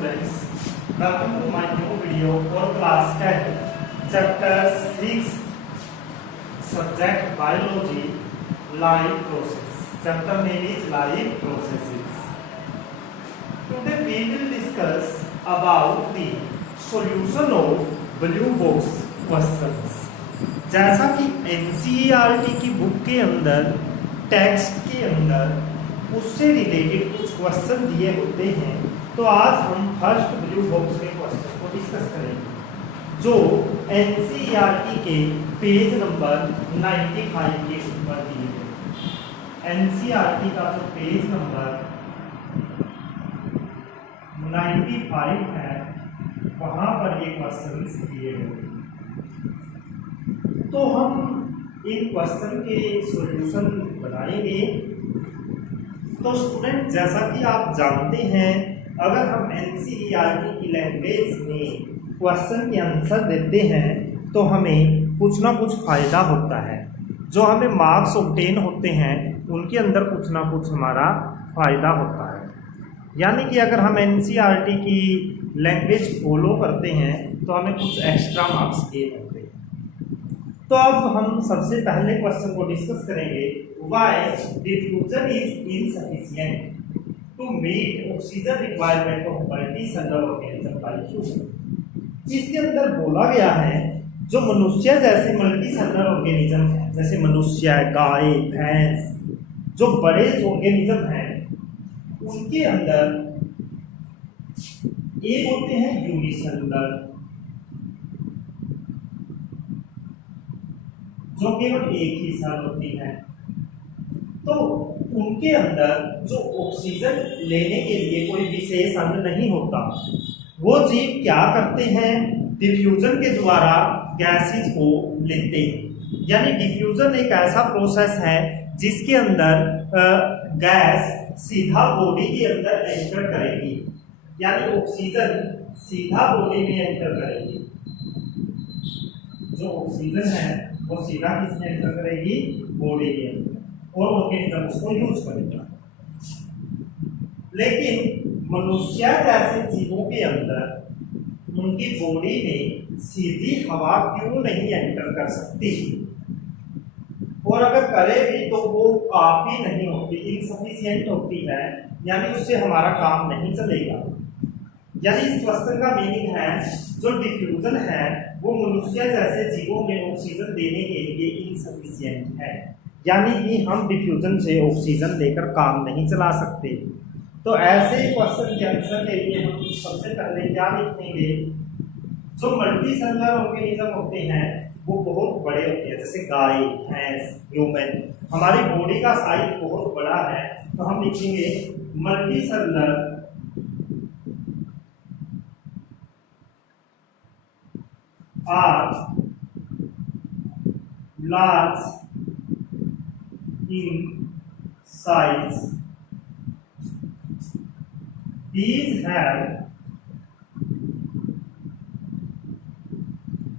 students, welcome to my new video for class 10, chapter 6, subject biology, life process. Chapter name is life processes. Today we will discuss about the solution of blue box questions. जैसा कि NCERT की book के अंदर text के अंदर उससे related कुछ question दिए होते हैं, तो आज हम फर्स्ट ब्लू बॉक्स के क्वेश्चन को डिस्कस करेंगे जो एनसीईआरटी के पेज नंबर 95 के ऊपर दिए गए। एनसीईआरटी का जो पेज नंबर 95 है वहां पर ये क्वेश्चन दिए गए। तो हम इन क्वेश्चन के सॉल्यूशन बनाएंगे। तो स्टूडेंट, जैसा कि आप जानते हैं, अगर हम एनसीईआरटी की लैंग्वेज में क्वेश्चन के आंसर देते हैं तो हमें कुछ ना कुछ फ़ायदा होता है। जो हमें मार्क्स ऑब्टेन होते हैं उनके अंदर कुछ ना कुछ हमारा फ़ायदा होता है। यानी कि अगर हम एनसीईआरटी की लैंग्वेज फॉलो करते हैं तो हमें कुछ एक्स्ट्रा मार्क्स गेन होते हैं। तो अब हम सबसे पहले क्वेश्चन को डिस्कस करेंगे। Why diffusion is insufficient to meet oxygen requirement of multicellular organism like human. इसके अंदर बोला गया है जो मनुष्य जैसे मल्टीसेलुलर ऑर्गेनिज्म है, जैसे मनुष्य, गाय, भैंस, जो बड़े ऑर्गेनिज्म हैं उनके अंदर एक होते हैं यूनिसेलुलर, जो केवल एक ही सेल होती है। तो उनके अंदर जो ऑक्सीजन लेने के लिए कोई विशेष अंग नहीं होता। वो जीव क्या करते हैं, डिफ्यूजन के द्वारा गैसेज को लेते हैं। यानी डिफ्यूजन एक ऐसा प्रोसेस है जिसके अंदर गैस सीधा बॉडी के अंदर एंटर करेगी, यानी ऑक्सीजन सीधा बॉडी में एंटर करेगी। जो ऑक्सीजन है वो सीधा किसमें एंटर करेगी, बॉडी के अंदर, और ऑर्गेनिज्म उसको यूज करेगा। लेकिन मनुष्य जैसे जीवों के अंदर उनकी बॉडी में सीधी हवा क्यों नहीं एंटर कर सकती, और अगर करे भी तो वो काफी नहीं होती, इनसफिशिएंट होती है, यानी उससे हमारा काम नहीं चलेगा। यानी इस क्वेश्चन का मीनिंग है जो डिफ्यूजन है वो मनुष्य जैसे जीवों में ऑक्सीजन देने के लिए इनसफिशिएंट है, यानी कि हम डिफ्यूजन से ऑक्सीजन लेकर काम नहीं चला सकते। तो ऐसे क्वेश्चन के आंसर के लिए हम सबसे पहले क्या लिखेंगे, जो मल्टीसेलुलर ऑर्गेनिज्म होते हैं वो बहुत बड़े होते हैं, जैसे गाय, भैंस, ह्यूमन। हमारी बॉडी का साइज बहुत बड़ा है, तो हम लिखेंगे multicellular are large in size. These have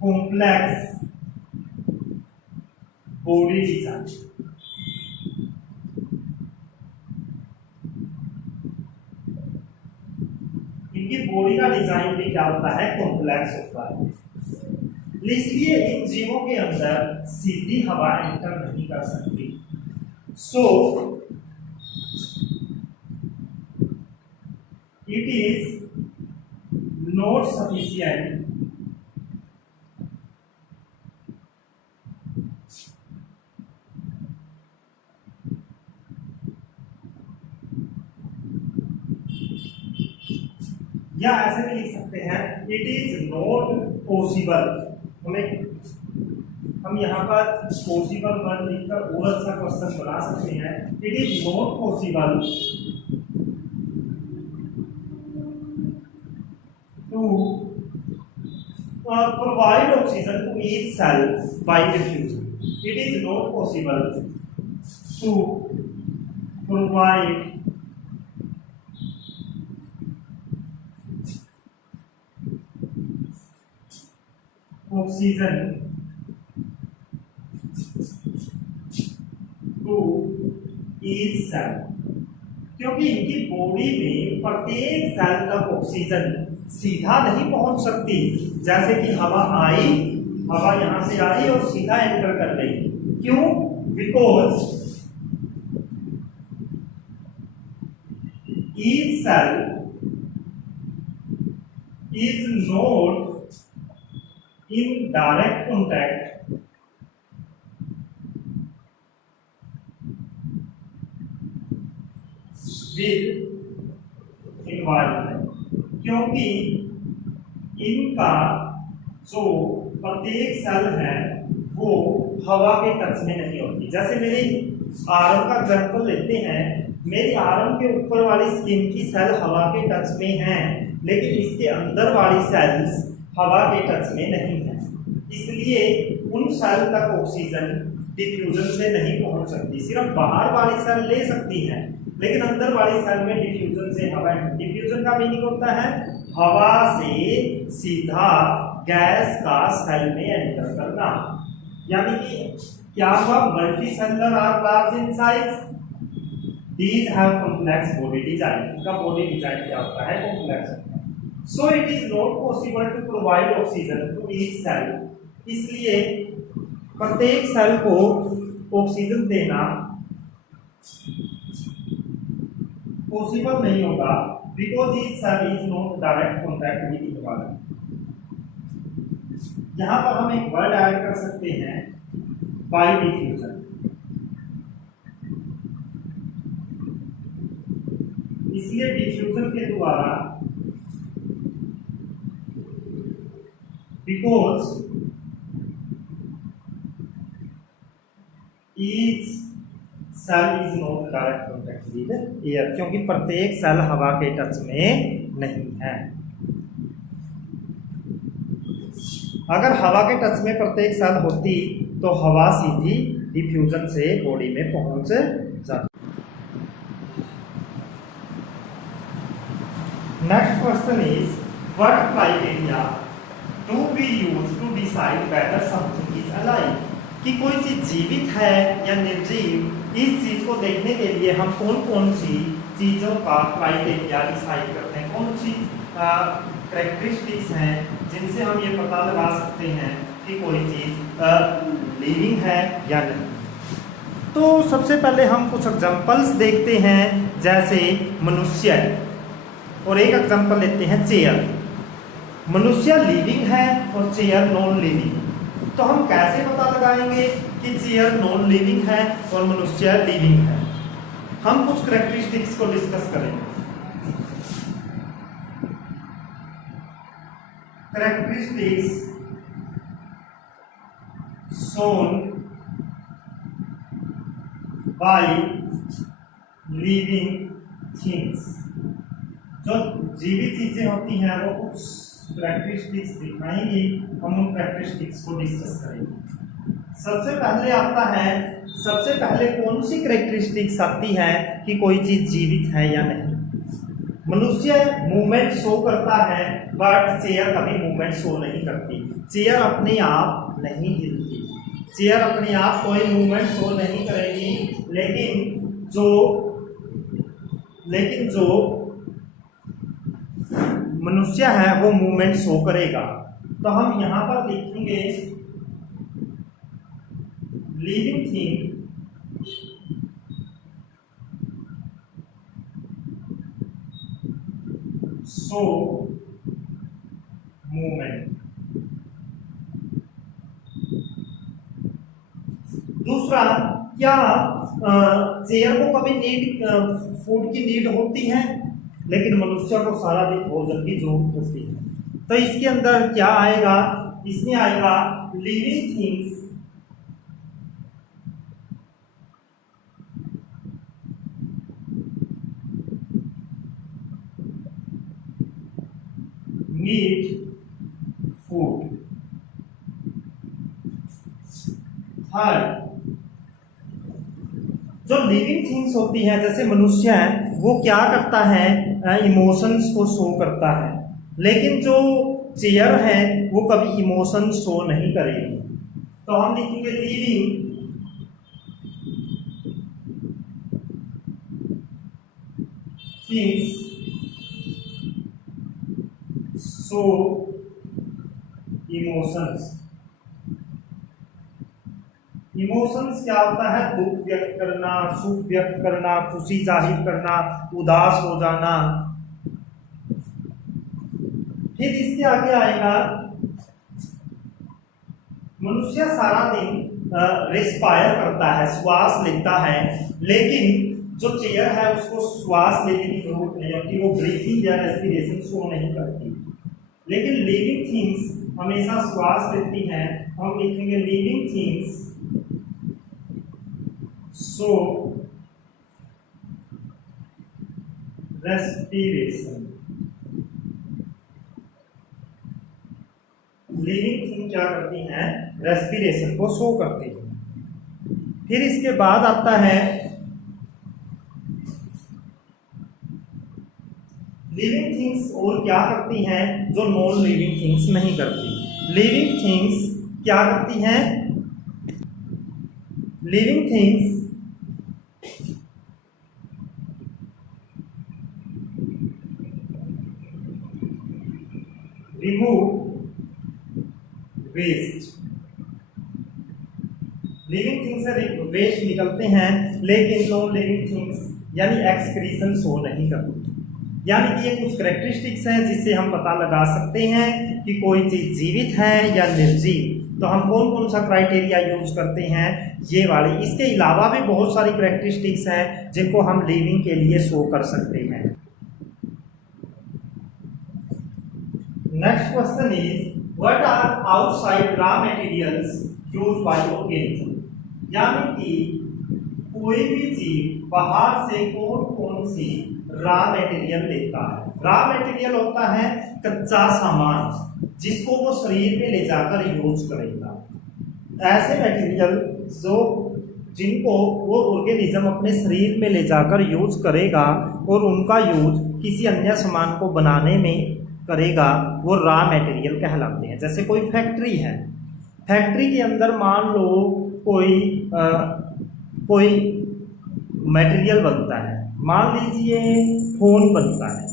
complex body design. इनकी बॉडी का डिजाइन भी क्या होता है, कॉम्प्लेक्स होता है। इसलिए इन जीवों के अंदर सीधी हवा एंटर नहीं कर सकती। सो इट इज नॉट सफिशिएंट या ऐसे भी लिख सकते हैं, इट इज नॉट पॉसिबल। हम यहाँ पर पॉसिबल वर्ड लिखकर और अच्छा क्वेश्चन बना सकते हैं। It is not possible to provide oxygen to each cell by diffusion. It is not possible to provide oxygen to each cell. क्योंकि इनकी बॉडी में प्रत्येक सेल तक ऑक्सीजन सीधा नहीं पहुंच सकती। जैसे कि हवा आई, हवा यहां से आई और सीधा एंटर कर गई। क्यों? Because each cell is not in direct contact with environment, क्योंकि इनका जो प्रत्येक सेल है वो हवा के टच में नहीं होती। जैसे मेरे आर्म का एग्जांपल लेते हैं, मेरी आर्म के ऊपर वाली स्किन की सेल हवा के टच में है, लेकिन इसके अंदर वाली सेल्स हवा के टच में नहीं है। इसलिए उन सेल तक ऑक्सीजन डिफ्यूजन से नहीं पहुंच सकती। सिर्फ बाहर वाली सेल ले सकती है, लेकिन अंदर वाली सेल में डिफ्यूजन से हवा, डिफ्यूजन का मीनिंग होता है हवा से सीधा गैस का सेल में एंटर करना। यानी कि क्या हुआ? Multicellular are large in size, these have complex body design. इनका बॉडी डिजाइन क्या होता है? Complex. So it is not possible to provide oxygen to each cell. इसलिए प्रत्येक सेल को ऑक्सीजन देना पॉसिबल नहीं होगा, because each cell is not direct contact with environment. यहां पर हम एक वर्ड ऐड कर सकते हैं, बाय डिफ्यूजन। इसलिए डिफ्यूजन के द्वारा, because each cell is not direct contact with air, क्योंकि प्रत्येक सेल हवा के टच में नहीं है। अगर हवा के टच में प्रत्येक सेल होती तो हवा सीधी डिफ्यूजन से बॉडी में पहुंच जाती। Next question is what criteria do we use to decide whether something is alive. कि कोई चीज जीवित है या निर्जीव, इस चीज को देखने के लिए हम कौन कौन सी चीजों का क्राइटेरिया डिसाइड करते हैं, कौन सी कैरेक्टरिस्टिक्स हैं जिनसे हम ये पता लगा सकते हैं कि कोई चीज लिविंग है या नहीं। तो सबसे पहले हम कुछ एग्जांपल्स देखते हैं, जैसे मनुष्य, और एक एग्जांपल लेते हैं चेयर। मनुष्य लिविंग है और चेयर नॉन लिविंग। तो हम कैसे पता लगाएंगे कि चेयर नॉन लिविंग है और मनुष्य लिविंग है? हम कुछ कैरेक्टरिस्टिक्स को डिस्कस करेंगे। Characteristics shown by living things। जो जीवित चीजें होती हैं वो कुछ कैरेक्टरिस्टिक्स दिखाएंगी, हम उन कैरेक्टरिस्टिक्स को डिस्कस करेंगे। सबसे पहले कौन सी कैरेक्टरिस्टिक्स आती है कि कोई चीज जीवित है या नहीं? मनुष्य मूवमेंट शो करता है, बट चेयर कभी मूवमेंट शो नहीं करती। चेयर अपने आप नहीं हिलती, चेयर अपने आप कोई मूवमेंट शो नहीं करेगी, लेकिन जो मनुष्य है वो मूवमेंट शो करेगा। तो हम यहां पर लिखेंगे लिविंग थिंग शो मूवमेंट। दूसरा, क्या चेयर को कभी फूड की नीड होती है, लेकिन मनुष्य को सारा दिन भोजन की जरूरत होती है। तो इसके अंदर क्या आएगा? इसमें आएगा living things need food. Third, जो लिविंग थिंग्स होती हैं जैसे मनुष्य है, वो क्या करता है? इमोशंस को शो करता है, लेकिन जो चेयर है वो कभी इमोशन शो नहीं करेगी। तो हम लिखेंगे living things show emotions. Emotions क्या होता है? दुख व्यक्त करना, सुख व्यक्त करना, खुशी जाहिर करना, उदास हो जाना। फिर इसके आगे आएगा मनुष्य सारा दिन रेस्पायर करता है, श्वास लेता है, लेकिन जो चेयर है उसको श्वास लेने की जरूरत नहीं होती, वो ब्रीथिंग या रेस्पिरेशन शो नहीं करती। लेकिन लिविंग थिंग्स हमेशा श्वास लेती हैं। हम लिखेंगे living things show respiration. Living thing क्या करती हैं? रेस्पिरेशन को शो करती है। फिर इसके बाद आता है लिविंग थिंग्स और क्या करती हैं जो नॉन लिविंग थिंग्स नहीं करती। लिविंग थिंग्स क्या करती हैं? Living things remove waste. Living things से वेस्ट निकलते हैं, लेकिन नॉन लिविंग थिंग्स यानी एक्सक्रीशन शो नहीं करती। यानी कि ये कुछ कैरेक्टरिस्टिक्स हैं जिससे हम पता लगा सकते हैं कि कोई चीज जीवित है या निर्जीव। तो हम कौन कौन सा क्राइटेरिया यूज करते हैं? ये वाले। इसके अलावा भी बहुत सारी कैरेक्टरिस्टिक्स हैं जिनको हम लिविंग के लिए शो कर सकते हैं। Next question is what are outside raw materials used by organism. यानी कि कोई भी जीव बाहर से कौन कौन सी रॉ मटेरियल लेता है। रॉ मटेरियल होता है कच्चा सामान जिसको वो शरीर में ले जाकर यूज करेगा। ऐसे मटेरियल जिनको वो ऑर्गेनिज्म अपने शरीर में ले जाकर यूज करेगा और उनका यूज किसी अन्य सामान को बनाने में करेगा, वो रॉ मटेरियल कहलाते हैं। जैसे कोई फैक्ट्री है, फैक्ट्री के अंदर मान लो कोई मटेरियल बनता है। मान लीजिए फोन बनता है।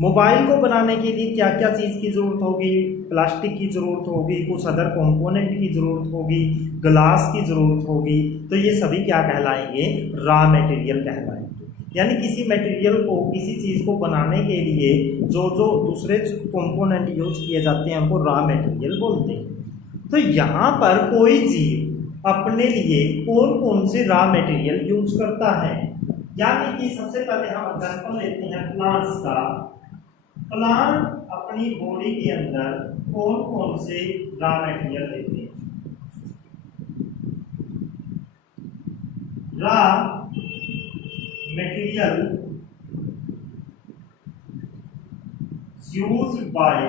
मोबाइल को बनाने के लिए क्या क्या चीज़ की ज़रूरत होगी? प्लास्टिक की ज़रूरत होगी, कुछ अदर कंपोनेंट की ज़रूरत होगी, ग्लास की ज़रूरत होगी। तो ये सभी क्या कहलाएंगे? रॉ मटेरियल कहलाएंगे। यानी किसी मटेरियल को, किसी चीज़ को बनाने के लिए जो जो दूसरे कंपोनेंट यूज किए जाते हैं उनको रॉ मटेरियल बोलते हैं। तो यहाँ पर कोई जीव अपने लिए कौन कौन से रॉ मटेरियल यूज करता है? यानी कि सबसे पहले हम एग्जांपल लेते हैं प्लांट्स का। प्लांट अपनी बॉडी के अंदर कौन कौन से रॉ मटेरियल लेते हैं? Raw material used by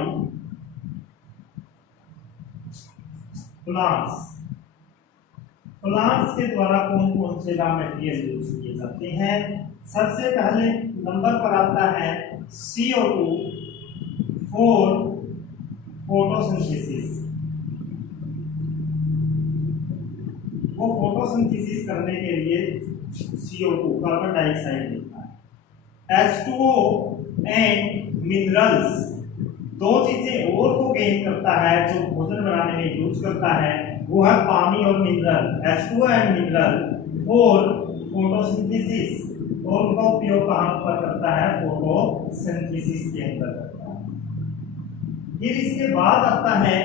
plants. Plants के द्वारा कौन कौन से रॉ मटेरियल यूज किए जाते हैं? सबसे पहले नंबर पर आता है CO2 फॉर फोटोसिंथेसिस। वो फोटोसिंथेसिस करने के लिए CO2 कार्बन डाइऑक्साइड लेता है। H2O एंड मिनरल्स, दो चीजें और को गेन करता है जो भोजन बनाने में यूज करता है, वो है पानी और mineral. H2O and mineral for photosynthesis, और उनका उपयोग कहाँ पर करता है? फोटोसिंथेसिस के अंदर करता है। फिर इसके बाद आता है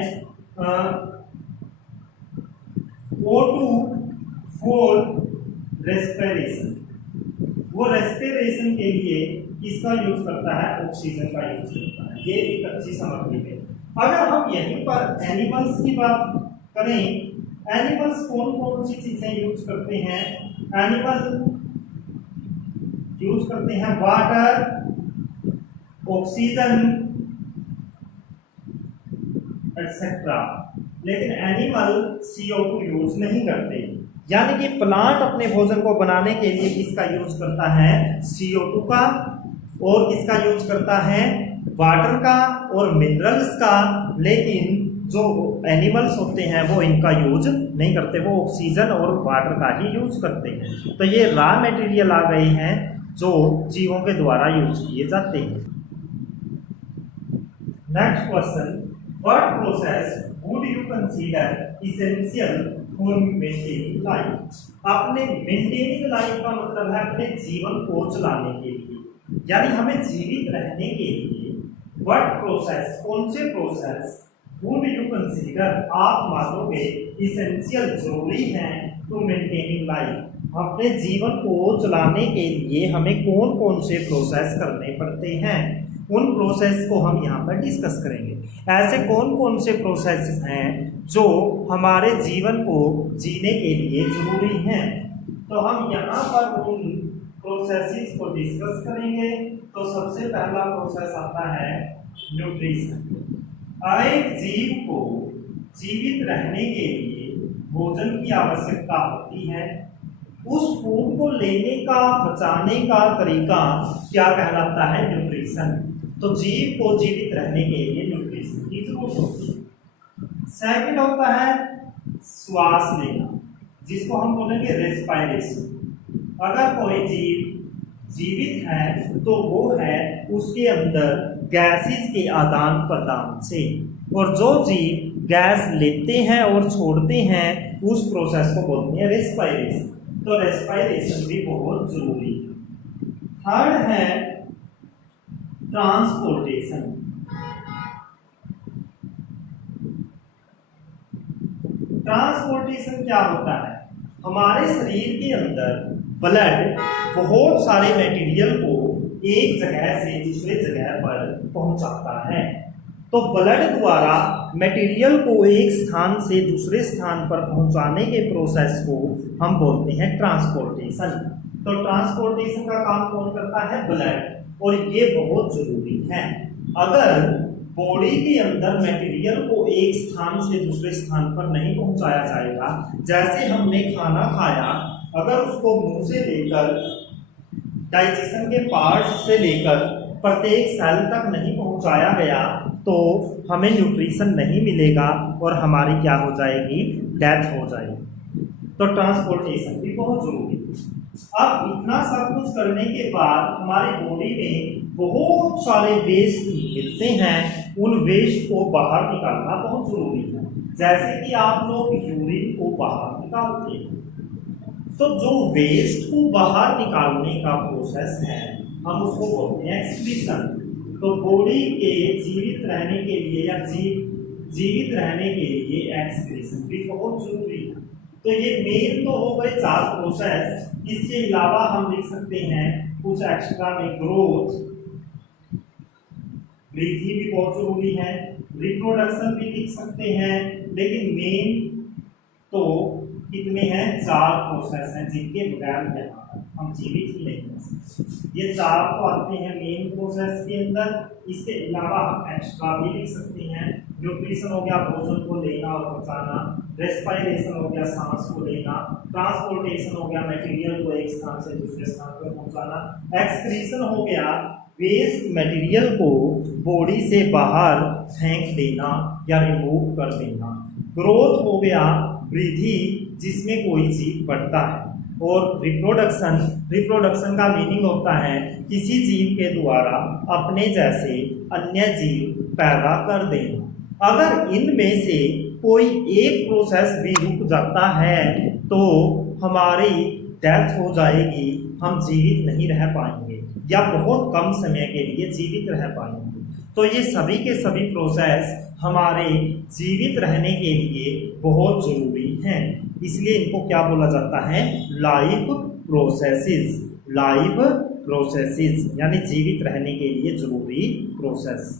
O2 फॉर रेस्पिरेशन। वो रेस्पिरेशन के लिए किसका यूज करता है? ऑक्सीजन का यूज करता है। ये एक अच्छी समझ है। अगर हम यहीं पर एनिमल्स की बात करें, एनिमल्स कौन कौन सी चीजें यूज करते हैं? एनिमल यूज करते हैं वाटर, ऑक्सीजन एक्सेट्रा, लेकिन एनिमल CO2 यूज नहीं करते। यानी कि प्लांट अपने भोजन को बनाने के लिए किसका यूज करता है? CO2 का। और किसका यूज करता है? वाटर का और मिनरल्स का। लेकिन जो एनिमल्स होते हैं वो इनका यूज नहीं करते, वो ऑक्सीजन और वाटर का ही यूज करते हैं। तो ये रॉ मटेरियल आ गए हैं जो जीवों के द्वारा यूज किए जाते हैं। Next question, what process would you consider essential for maintaining life? अपने मेंटेनिंग लाइफ का मतलब है अपने जीवन को चलाने के लिए, यानी हमें जीवित रहने के लिए व्हाट प्रोसेस, कौन से प्रोसेस वुड यू कंसीडर आप मानोगे इसेंशियल, जरूरी है टू मेंटेनिंग लाइफ, अपने जीवन को चलाने के लिए हमें कौन कौन से प्रोसेस करने पड़ते हैं, उन प्रोसेस को हम यहाँ पर डिस्कस करेंगे। ऐसे कौन कौन से प्रोसेस हैं जो हमारे जीवन को जीने के लिए जरूरी हैं, तो हम यहाँ पर उन प्रोसेसेस को डिस्कस करेंगे। तो सबसे पहला प्रोसेस आता है न्यूट्रिशन। एक जीव को जीवित रहने के लिए भोजन की आवश्यकता होती है। उस फूड को लेने का, बचाने का तरीका क्या कहलाता है? न्यूट्रिशन। तो जीव को जीवित रहने के लिए न्यूट्रिशन की जरूरत होती है। सेकंड होता है श्वास लेना, जिसको हम बोलेंगे रेस्पिरेशन। अगर कोई जीव जीवित है तो वो है उसके अंदर गैसेस के आदान प्रदान से, और जो जीव गैस लेते हैं और छोड़ते हैं उस प्रोसेस को बोलते हैं रेस्पिरेशन। तो रेस्पिरेशन भी बहुत जरूरी है। थर्ड है ट्रांसपोर्टेशन। ट्रांसपोर्टेशन क्या होता है? हमारे शरीर के अंदर ब्लड बहुत सारे मटेरियल को एक जगह से दूसरे जगह पर पहुंचाता है। तो ब्लड द्वारा मटेरियल को एक स्थान से दूसरे स्थान पर पहुंचाने के प्रोसेस को हम बोलते हैं ट्रांसपोर्टेशन। तो ट्रांसपोर्टेशन का काम कौन करता है? ब्लड। और ये बहुत जरूरी है। अगर बॉडी के अंदर मटेरियल को एक स्थान से दूसरे स्थान पर नहीं पहुंचाया जाएगा, जैसे हमने खाना खाया, अगर उसको मुंह से लेकर डाइजेशन के पार्ट से लेकर प्रत्येक सेल तक नहीं पहुंचाया गया तो हमें न्यूट्रिशन नहीं मिलेगा और हमारी क्या हो जाएगी? डेथ हो जाएगी। तो ट्रांसपोर्टेशन भी बहुत जरूरी है। अब इतना सब कुछ करने के बाद हमारी बॉडी में बहुत सारे वेस्ट मिलते हैं, उन वेस्ट को बाहर निकालना बहुत जरूरी है। जैसे कि आप लोग यूरिन को बाहर निकालते हैं, तो जो वेस्ट को बाहर निकालने का प्रोसेस है हम उसको बोलते हैं एक्सक्रीशन। तो बॉडी के जीवित रहने के लिए या जीवित रहने के लिए एक्सक्रीशन भी बहुत जरूरी है। तो ये मेन तो हो गए 4 प्रोसेस। इसके अलावा हम लिख सकते हैं कुछ एक्स्ट्रा में ग्रोथ, वृद्धि भी बहुत जरूरी है, रिप्रोडक्शन भी लिख सकते हैं, लेकिन मेन तो कितने हैं? 4 प्रोसेस हैं जिनके बगैर यहाँ हम जीवित ही नहीं कर सकते। ये 4 तो आते हैं मेन प्रोसेस के अंदर। इसके अलावा हम एक्स्ट्रा भी लिख सकते हैं। न्यूट्रिशन हो गया भोजन को लेना और पहुंचाना, रेस्पिरेशन हो गया सांस को लेना, ट्रांसपोर्टेशन हो गया मटेरियल को एक स्थान से दूसरे स्थान पर पहुंचाना, एक्सक्रीशन हो गया वेस्ट मटेरियल को बॉडी से बाहर फेंक देना या रिमूव कर देना, ग्रोथ हो गया वृद्धि जिसमें कोई जीव बढ़ता है, और रिप्रोडक्शन का मीनिंग होता है किसी जीव के द्वारा अपने जैसे अन्य जीव पैदा कर देना। अगर इनमें से कोई एक प्रोसेस भी रुक जाता है तो हमारी डेथ हो जाएगी, हम जीवित नहीं रह पाएंगे या बहुत कम समय के लिए जीवित रह पाएंगे। तो ये सभी के सभी प्रोसेस हमारे जीवित रहने के लिए बहुत जरूरी हैं, इसलिए इनको क्या बोला जाता है? Life processes. लाइफ प्रोसेसेस यानी जीवित रहने के लिए जरूरी प्रोसेस।